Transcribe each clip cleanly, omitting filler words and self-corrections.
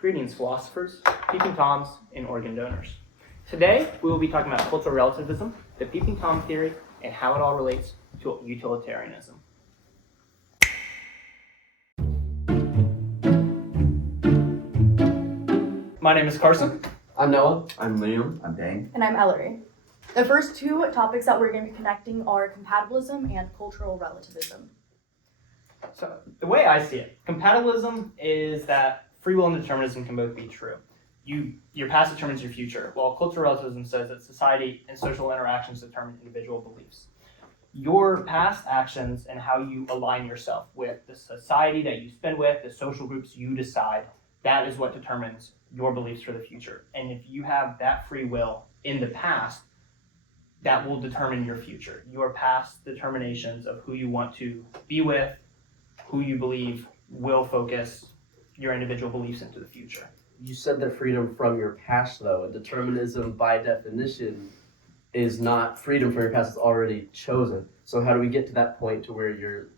Greetings, philosophers, peeping toms, and organ donors. Today, we will be talking about cultural relativism, the peeping tom theory, and how it all relates to utilitarianism. My name is Carson. I'm Noah. I'm Liam. I'm Dane. And I'm Ellery. The first two topics that we're going to be connecting are compatibilism and cultural relativism. So, the way I see it, compatibilism is that free will and determinism can both be true. Your past determines your future, while cultural relativism says that society and social interactions determine individual beliefs. Your past actions and how you align yourself with the society that you spend with, the social groups you decide, that is what determines your beliefs for the future. And if you have that free will in the past, that will determine your future. Your past determinations of who you want to be with, who you believe will focus your individual beliefs into the future. You said that freedom from your past, though, and determinism by definition is not freedom from your past, it's already chosen. So how do we get to that point to where your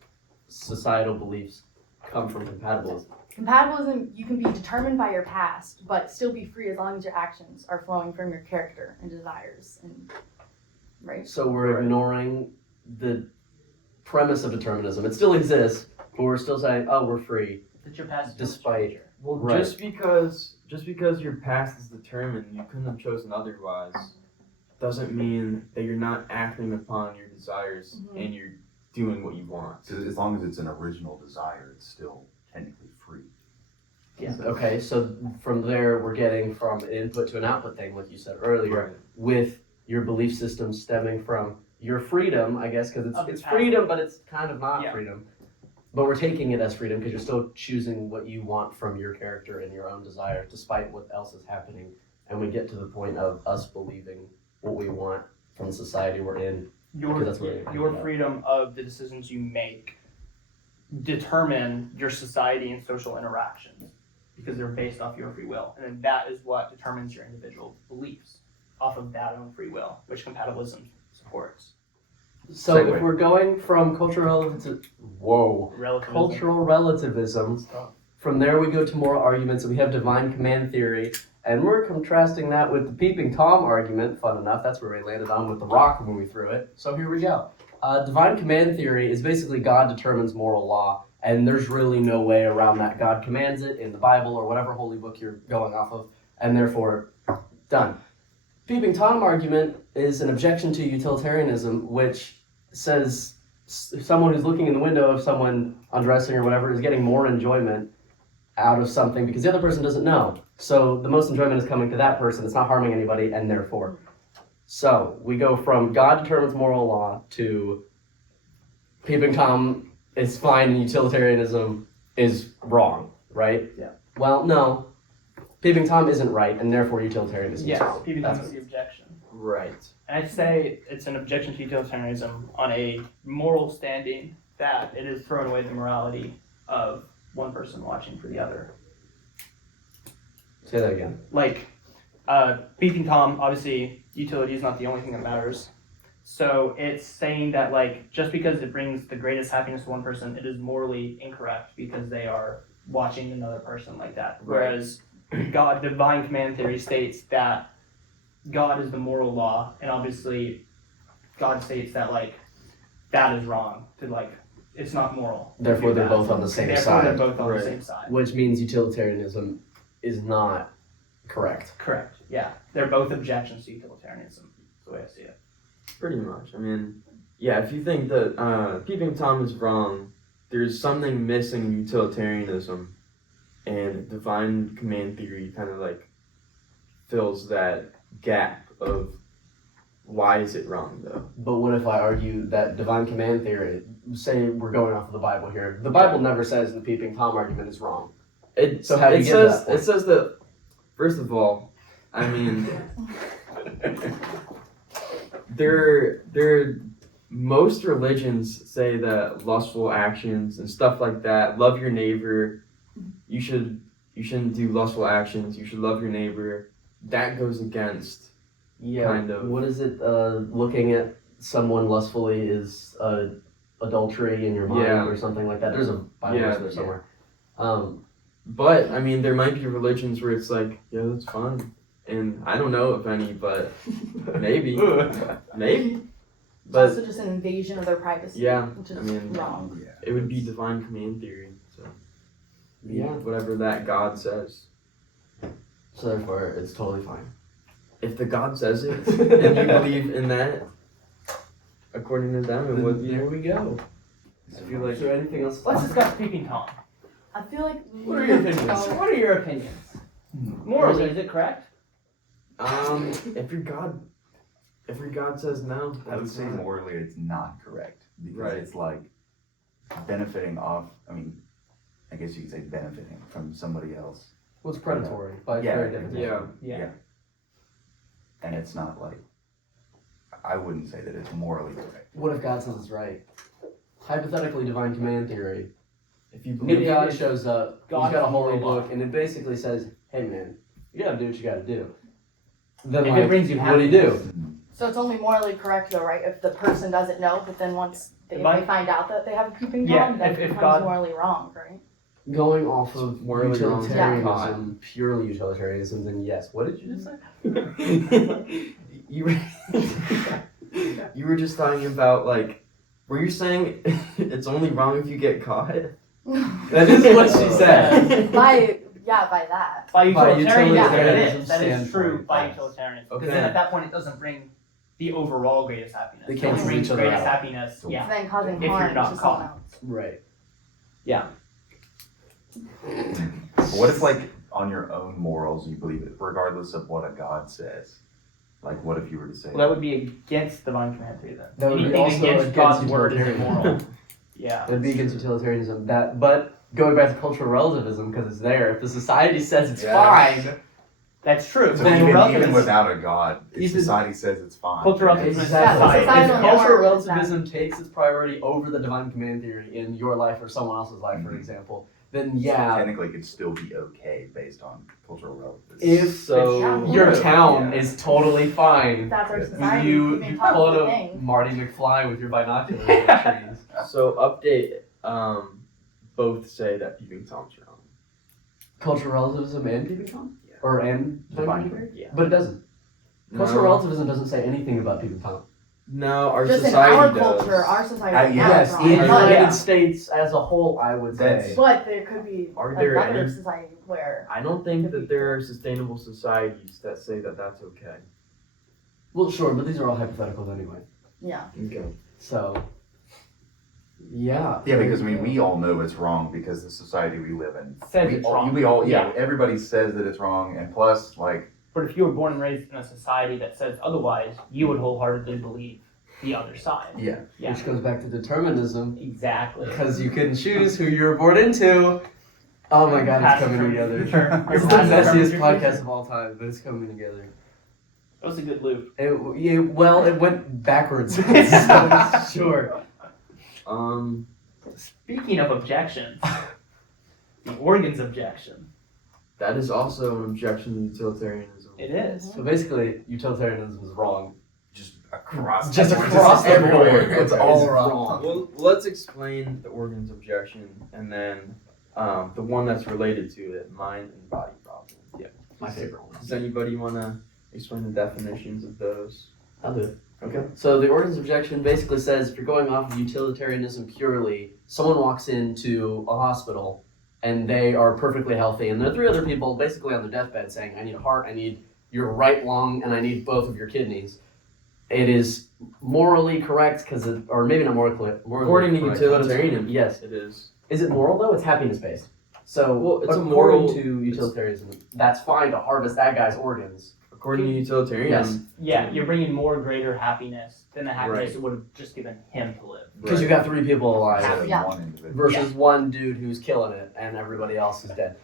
societal beliefs come from compatibilism? Compatibilism, you can be determined by your past, but still be free as long as your actions are flowing from your character and desires. Right? So we're ignoring the premise of determinism. It still exists, but we're still saying, oh, we're free. That your past Despite Well, Right. just because your past is determined, you couldn't have chosen otherwise, doesn't mean that you're not acting upon your desires and you're doing what you want. So as long as it's an original desire, it's still technically free. Yeah. Okay, so from there we're getting from an input to an output thing, like you said earlier, Right. with your belief system stemming from your freedom, I guess, because Of the it's past. freedom, but it's kind of not Yeah. freedom. But we're taking it as freedom because you're still choosing what you want from your character and your own desire, despite what else is happening. And we get to the point of us believing what we want from the society we're in. Because that's what we're Your about. freedom of the decisions you make determine your society and social interactions because they're based off your free will. And then that is what determines your individual beliefs off of that own free will, which compatibilism supports. So Segue. if we're going from cultural relativism, from there we go to moral arguments, and we have divine command theory, and we're contrasting that with the peeping Tom argument. Fun enough, that's where we landed on with the rock when we threw it. So here we go. Divine command theory is basically God determines moral law, and there's really no way around that. God commands it in the Bible or whatever holy book you're going off of, and therefore, done. Peeping Tom argument is an objection to utilitarianism, which says someone who's looking in the window of someone undressing or whatever is getting more enjoyment out of something because the other person doesn't know. So the most enjoyment is coming to that person. It's not harming anybody, and therefore. So we go from God determines moral law to Peeping Tom is fine and utilitarianism is wrong, right? Yeah. Well, no. Peeping Tom isn't right, and therefore utilitarianism is Yes, wrong. peeping That's tom is what the objection. Right. And I'd say it's an objection to utilitarianism on a moral standing that it has thrown away the morality of one person watching for the other. Say that again. Like, peeping Tom, obviously, utility is not the only thing that matters. So it's saying that, like, just because it brings the greatest happiness to one person, it is morally incorrect because they are watching another person like that. Right. Whereas God, divine command theory states that God is the moral law, and obviously God states that, like, that is wrong, to, like, it's not moral. to Therefore, do they're that. both on the same Therefore, side. they're both on Right. the same side. Which means utilitarianism is not correct. Correct, yeah. They're both objections to utilitarianism, is the way I see it. Pretty much. I mean, yeah, if you think that Peeping Tom is wrong, there's something missing in utilitarianism, and divine command theory kind of like fills that gap of why is it wrong though? But what if I argue that divine command theory, say we're going off of the Bible here, the Bible never says the Peeping Tom argument is wrong. So how do you get to that point? It says that, first of all, I mean, most religions say that lustful actions and stuff like that, love your neighbor, you shouldn't do lustful actions, you should love your neighbor. That goes against kind of. What is it? Looking at someone lustfully is adultery in your mind Yeah. or something like that. There's a Bible Yeah. verse there somewhere. But I mean, there might be religions where it's like, yeah, that's fine, and I don't know of any, but maybe, maybe. It's But also just an invasion of their privacy. yeah, Which is I mean, wrong. Yeah. it would be divine command theory. So yeah, whatever that God says. So therefore, it's totally fine. If the God says it, and you believe in that, according to them, it would be. There we go. I feel like Is there anything else? Let's discuss peeping Tom. I feel like. What are your opinions? What are your opinions? Morally, is it correct? if your God says no, I would that's say not. morally it's not correct because Right. it's like benefiting off. I mean, I guess you could say benefiting from somebody else. What's predatory by its Yeah, very definition? Yeah. And it's not like I wouldn't say that it's morally correct. What if God says it's right? Hypothetically, divine command theory. If you If believe God shows up, God's he's got a holy moral law. book, and it basically says, "Hey, man, you gotta do what you gotta do." Then, If it brings you what do you do? happiness. So it's only morally correct though, right? If the person doesn't know, but then once they, if Divine- they find out that they have a peeping Yeah, Tom, then if it becomes God- morally wrong, right? Going off of Morally wrong. utilitarianism, purely utilitarianism, then yes. What did you just say? you were you were just talking about like, were you saying it's only wrong if you get caught? That is what she said. by that. By By utilitarianism, utilitarianism it is. That is true standpoint, by yes. utilitarianism. Okay. Because then at that point, it doesn't bring the overall greatest happiness. They It cancel brings each other greatest out. happiness. So- Yeah. Then causing If you're harm not to caught. someone else. Right. But what if, like, on your own morals, you believe it, regardless of what a God says? Like, what if you were to say, Well, that would be against divine command theory then. That would be Anything also against against God's word is utilitarianism. immoral. Yeah. That'd be against utilitarianism. But going back to cultural relativism, because it's there. If the society says it's Yes. fine, That's true. so Cultural even relativism- without a God, if Even- society says it's fine. Cultural then it's- relativism is exactly. society. If Societal cultural norm is relativism takes its priority over the divine command theory in your life or someone else's life, for example, then yeah, technically it could still be okay based on cultural relativism. if So your town Yeah. is totally fine, That's our You- society. you Peeping pull Tom's the out a thing. Marty McFly with your binoculars in the trees. So update. Both say that peeping Tom's wrong. Cultural relativism and peeping Tom? Yeah. Or and divine Divine command theory? Yeah. But it doesn't. Cultural No. relativism doesn't say anything about peeping Tom. No, our Just in society our does. culture, our society right now Yes, is in the wrong. United Yeah. States as a whole, I would That's- say. But there could be Are there another any- society where I don't think that there are sustainable societies that say that that's okay. Well, sure, but these are all hypotheticals anyway. yeah. Okay. So, yeah. Yeah, because I mean, we all know it's wrong because the society we live in. Says we it's all, wrong. We all, yeah, everybody says that it's wrong, and plus, like, But if you were born and raised in a society that says otherwise, you would wholeheartedly believe the other side. yeah, Yeah. Which goes back to determinism, Exactly. because you can choose who you were born into. Oh my god, it's Passive coming determinism. together. Your It's the passive messiest determinism. podcast of all time, but it's coming together. That was a good loop. Well, it went backwards. So, sure. Speaking of objections, the organs objection. That is also an objection to utilitarianism. It is. So basically, utilitarianism is wrong. just across, Just across the board. It's Okay. all It's wrong. wrong. Well, let's explain the organs objection and then the one that's related to it, mind and body problem. My favorite one. Does anybody want to explain the definitions of those? I'll do it. Okay. So the organs objection basically says if you're going off of utilitarianism purely, someone walks into a hospital and they are perfectly healthy, and there are three other people basically on their deathbed saying, I need a heart, I need your right lung, and I need both of your kidneys. It is morally correct, or maybe not morally According to correct. utilitarianism, Yes. it is. Is it moral though? It's happiness based. So Well, it's a according moral- to utilitarianism, that's fine to harvest that guy's organs. According to utilitarianism, Yeah, you're bringing more greater happiness than the happiness Right. it would have just given him to live. Because you got three people alive. Instead of Yeah. one individual. Versus one dude who's killing it and everybody else is dead.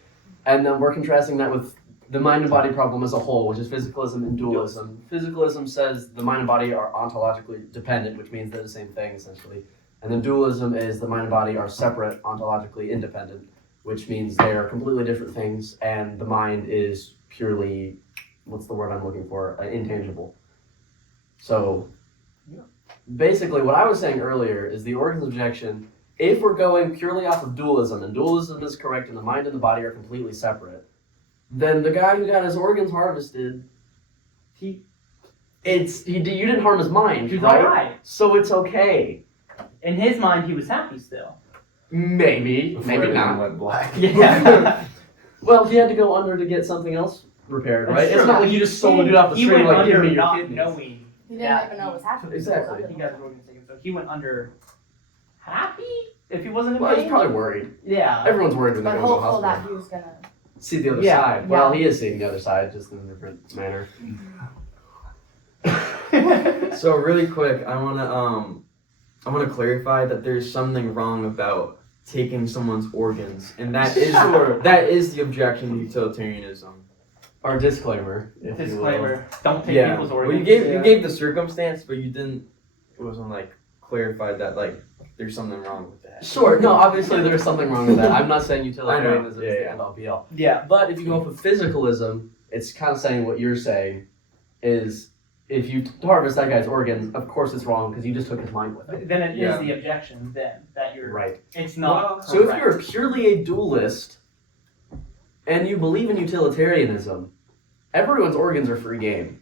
And then we're contrasting that with the mind and body problem as a whole, which is physicalism and dualism. Physicalism says the mind and body are ontologically dependent, which means they're the same thing essentially. And then dualism is the mind and body are separate, ontologically independent, which means they are completely different things, and the mind is purely, what's the word I'm looking for, intangible. So basically what I was saying earlier is the organs objection if we're going purely off of dualism, and dualism is correct, and the mind and the body are completely separate, then the guy who got his organs harvested, you didn't harm his mind, He's right? alright. So it's okay. In his mind, he was happy still. Maybe, Before maybe everything not. went black. Yeah. Well, he had to go under to get something else repaired, right? That's It's true. not like you just stole a dude off the He street went like, give under me your not kidneys. knowing. He didn't even know what was happening. Exactly. He got his organs taken. So he went under happy if he wasn't in Well, he's pain. probably worried. Yeah. Everyone's worried when they But go to the hopeful that hospital. he was gonna. See the other Yeah. side. Yeah. Well, he is seeing the other side, just in a different manner. So really quick, I wanna clarify that there's something wrong about taking someone's organs, and that is that is the objection to utilitarianism. Our disclaimer, if you will. Disclaimer: don't take Yeah. people's Well, organs. you gave the circumstance, but you didn't. It wasn't like clarified that like there's something wrong with that. Sure, no, obviously there's something wrong with that. I'm not saying utilitarianism Yeah, is the yeah. end all be all. Yeah. But if you go for physicalism, it's kind of saying what you're saying is if you harvest that guy's organs, of course it's wrong because you just took his mind with it. Then it is Yeah. the objection. Then that you're. Right. It's not. So if correct. you're purely a dualist and you believe in utilitarianism, everyone's organs are free game.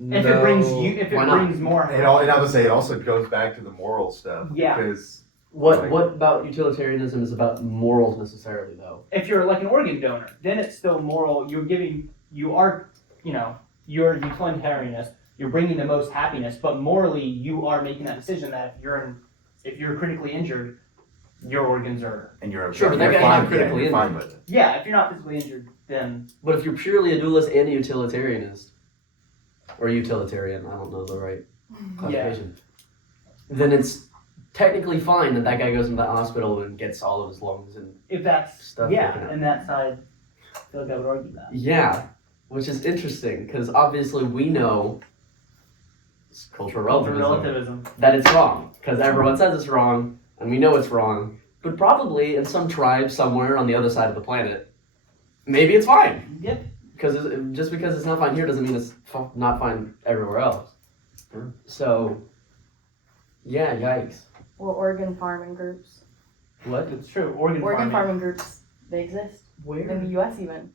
If it brings you, if it Why not? brings more. And I would say it also goes back to the moral stuff. Yeah. Because What about utilitarianism is about morals necessarily though? If you're like an organ donor, then it's still moral. You're you're a utilitarianist. You're bringing the most happiness, but morally, you are making that decision that if you're critically injured, your organs are. and you're Sure, but that you're guy's fine, not critically you're fine injured. with it. Yeah, if you're not physically injured, then But if you're purely a dualist and a utilitarianist, or utilitarian, I don't know the right classification, then it's technically fine that that guy goes into the hospital and gets all of his lungs and if that's stuff taken out. and that side, I feel like I would argue that. Yeah, which is interesting because obviously we know it's cultural relativism that it's wrong because everyone says it's wrong and we know it's wrong. But probably in some tribe somewhere on the other side of the planet, maybe it's fine. Yep. Because just because it's not fine here doesn't mean it's not fine everywhere else. Sure. So, yeah, yikes. Or organ farming groups. What? It's true. Organ Organ farming, farming groups, they exist. Where? In the US even.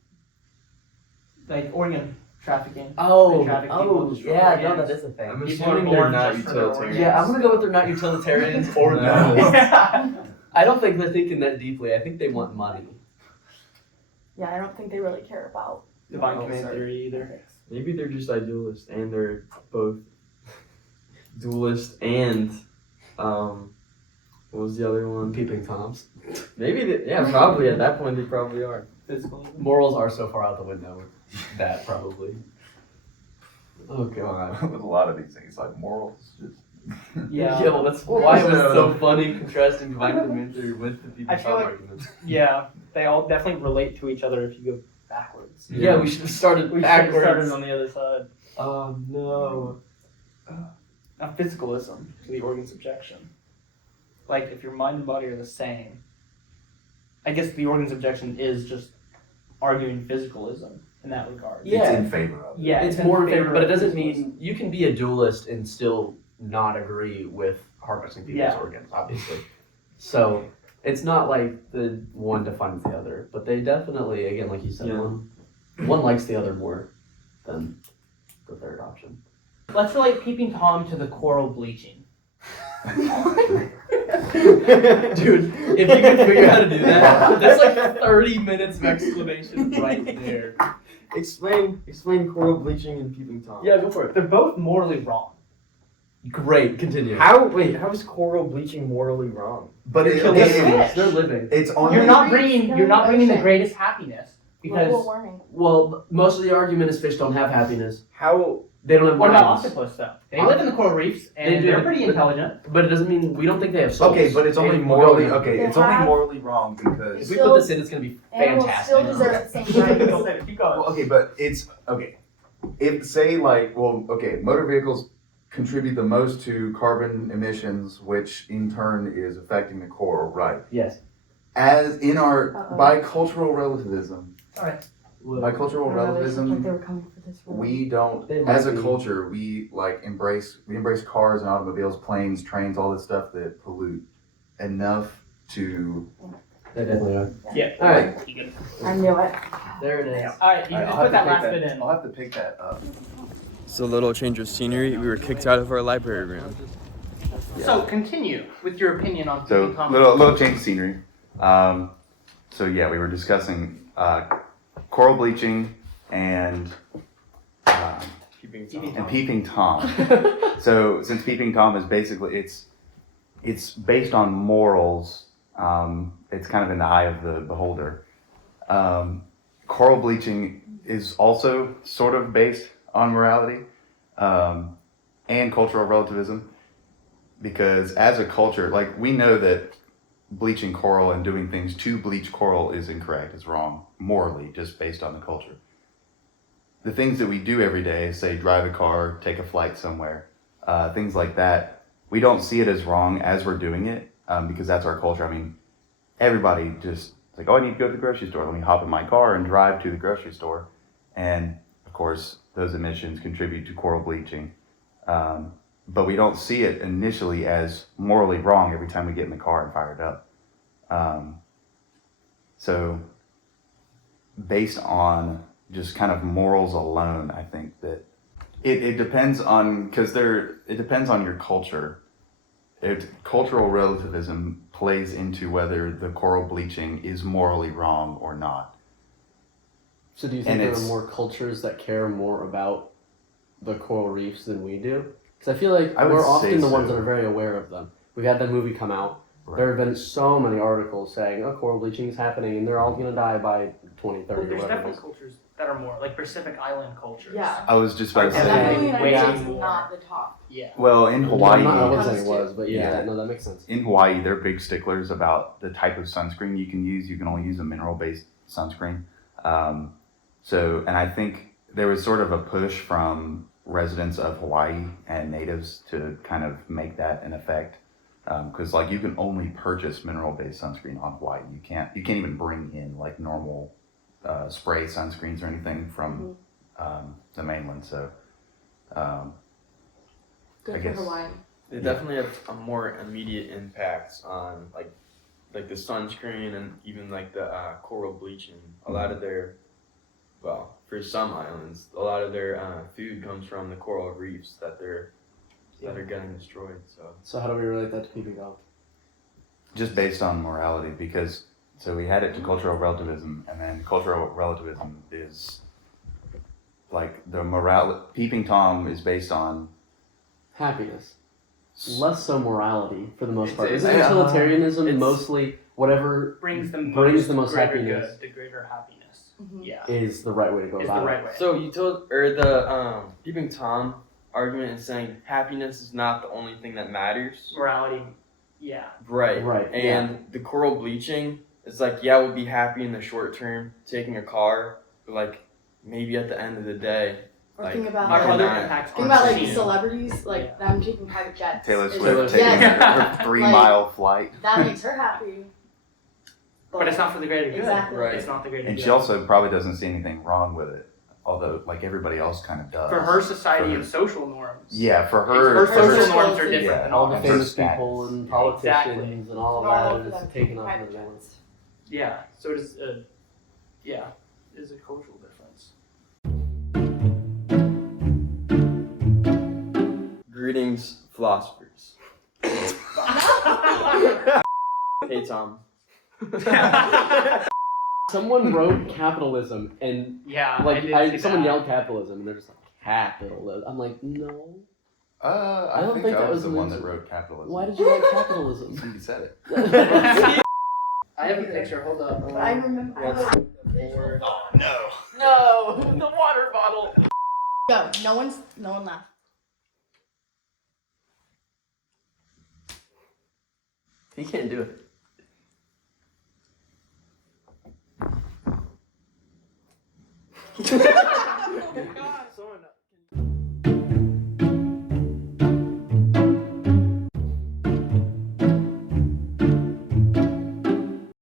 like organ trafficking. Oh, They traffic people, destroy yeah, no, organs. that is a thing. I'm People are assuming they're born not just for their utilitarians. Yeah, I'm gonna go with they're not utilitarians or No. dualists. I don't think they're thinking that deeply. I think they want money. Yeah, I don't think they really care about Divine Oh, command sorry. theory either. ethics. Maybe they're just idealists and they're both dualist and what was the other one? Peeping toms. Maybe yeah, probably at that point they probably are. Physical. Morals are so far out the window. That probably. Oh god. With a lot of these things, like morals, just Yeah. Yeah, well, that's why it was so funny contrasting divine command theory with the peeping I feel tom like- arguments. Yeah, they all definitely relate to each other if you go backwards. Yeah, we should have started We should have backwards. started on the other side. Oh no. Physicalism to the organ's objection. Like, if your mind and body are the same, I guess the organ's objection is just arguing physicalism in that regard. Yeah. It's in favor of it. Yeah, It's more in favor, but it of doesn't physicalism. mean you can be a dualist and still not agree with harvesting people's Yeah. organs, obviously. So it's not like the one defines the other, but they definitely, again, like you said, Yeah. one likes the other more than the third option. Let's relate peeping Tom to the coral bleaching. Dude, if you can figure out how to do that, that's like 30 minutes of explanation right there. Explain coral bleaching and peeping tom. Yeah, go for it. They're both morally wrong. Great, continue. How is coral bleaching morally wrong? But You're it, killing okay, fish. They're living. it's only You're not bringing the Ocean. greatest happiness Global because warming. Well, most of the argument is fish don't have happiness. How They don't have what about minds. octopus though? They live in the coral reefs They and do, they're but- pretty intelligent. But it doesn't mean we don't think they have souls. okay, but it's only They- morally we'll go okay. They It's only have- morally wrong If because we Still- put this in, it's gonna be Animals fantastic. still deserve the same rights. Keep going. well, okay, but it's okay. If say like motor vehicles contribute the most to carbon emissions, which in turn is affecting the coral, right? Yes. As in our Uh-oh. by cultural relativism, by cultural I don't know, they seemed like relativism, they were coming for this room. we don't They might as a be. culture we embrace cars and automobiles, planes, trains, all this stuff that pollute enough to. They definitely are. Yeah. All right. You good? I knew it. There it is. Yeah. All right, you can just put that last bit in. I'll have to pick that up. So a little change of scenery. We were kicked out of our library room. So continue with your opinion on So Peeping Tom. little change of scenery. So yeah, we were discussing coral bleaching and Peeping Tom. So since Peeping Tom is basically it's based on morals, it's kind of in the eye of the beholder. Coral bleaching is also sort of based on morality and cultural relativism, because as a culture, like, we know that bleaching coral and doing things to bleach coral is incorrect, is wrong morally, just based on the culture. The things that we do every day, say drive a car, take a flight somewhere, things like that, we don't see it as wrong as we're doing it, because that's our culture. I mean, everybody just like, oh, I need to go to the grocery store. Let me hop in my car and drive to the grocery store. And of course, those emissions contribute to coral bleaching. But we don't see it initially as morally wrong every time we get in the car and fire it up. So based on just kind of morals alone, I think that it depends on, it depends on your culture. Cultural relativism plays into whether the coral bleaching is morally wrong or not. So do you think And there are it's- more cultures that care more about the coral reefs than we do? Because I feel like I would we're say often the ones so. that are very aware of them. We've had that movie come out. There have been so many articles saying, oh, coral bleaching is happening and they're all going to die by 2030 Well, or there's whatever. definitely cultures that are more like Pacific Island cultures. Yeah. I was just about to Okay. say, Definitely United way States is more. not the top. Yeah. well, in I Hawaii, wasn't saying it Comes was, to- but yeah, Yeah. no, that makes sense. in Hawaii, they're big sticklers about the type of sunscreen you can use. You can only use a mineral-based sunscreen. And I think there was sort of a push from residents of Hawaii and natives to kind of make that an effect. Because like, you can only purchase mineral-based sunscreen on Hawaii. You can't even bring in like normal spray sunscreens or anything from the mainland. So Good I for guess- Hawaii. They definitely have a more immediate impacts on like the sunscreen and even like the coral bleaching. A lot of their, well, for some islands, a lot of their food comes from the coral reefs that are getting destroyed. So how do we relate that to Peeping Tom? just based on morality, because so we had it to cultural relativism, and then cultural relativism is like Peeping Tom is based on Happiness. Less so morality for the most part. It's- Isn't utilitarianism it's- mostly whatever Brings the most greater happiness. good, The greater happiness. Mhm. Yeah. is the right way to go Is the about right it? way. So you told, or the Peeping Tom argument is saying happiness is not the only thing that matters. Morality. Yeah. Right. Right, And the coral bleaching is like, yeah, we'll be happy in the short term taking a car, but like maybe at the end of the day, Or like, think about Our Or other not. impacts. think about like unseen. celebrities, like them taking private jets. Taylor is- Swift taking taking Yes. her 3-mile flight. That makes her happy. But it's not for the greater good. Exactly. Right. It's not the greater And good. she also probably doesn't see anything wrong with it, although like everybody else kind of does. For her society For- of social norms. Yeah, for Her her. social her- norms are Yeah, different yeah, than All all the and famous her status. people and Yeah, politicians exactly. and all of Normal for that them is to taken take off private of everyone. jets. Yeah. So it is a cultural difference. greetings, philosophers. Hey, Tom. Someone wrote capitalism and Yeah. like I did see someone that. yelled capitalism and they're just like capitalism. I'm like, no. I don't think think I that was was the an one that answer. wrote capitalism. Why did you write capitalism? You said it. I have a picture. Hold up. But I remember. I have a- Oh no. No, the water bottle. Go. No one left. He can't do it. Oh my gosh.